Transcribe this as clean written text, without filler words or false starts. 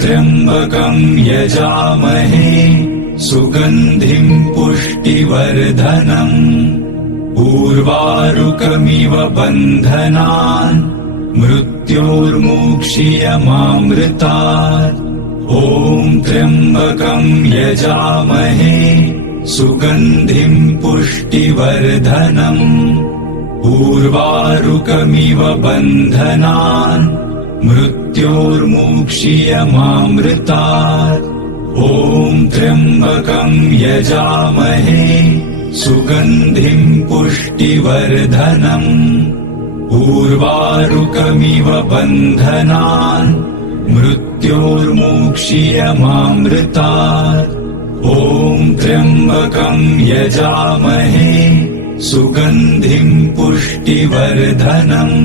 त्र्यंबकं यजामहे सुगंधिं पुष्टिवर्धनम् उर्वारुकमिव बन्धनान् मृत्योर्मुक्षीयमामृतात्। ॐ त्र्यंबकं यजामहे सुगंधिं पुष्टिवर्धनम् उर्वारुकमिव बन्धनान् मृत्योर्मुक्षीयमामृतात्। ॐ त्र्यंबकं यजामहे सुगंधिं पुष्टिवर्धनम् उर्वारुकमिव बन्धनान् मृत्योर्मुक्षीयमामृतात्। ॐ त्र्यंबकं यजामहे सुगंधिं पुष्टिवर्धनम्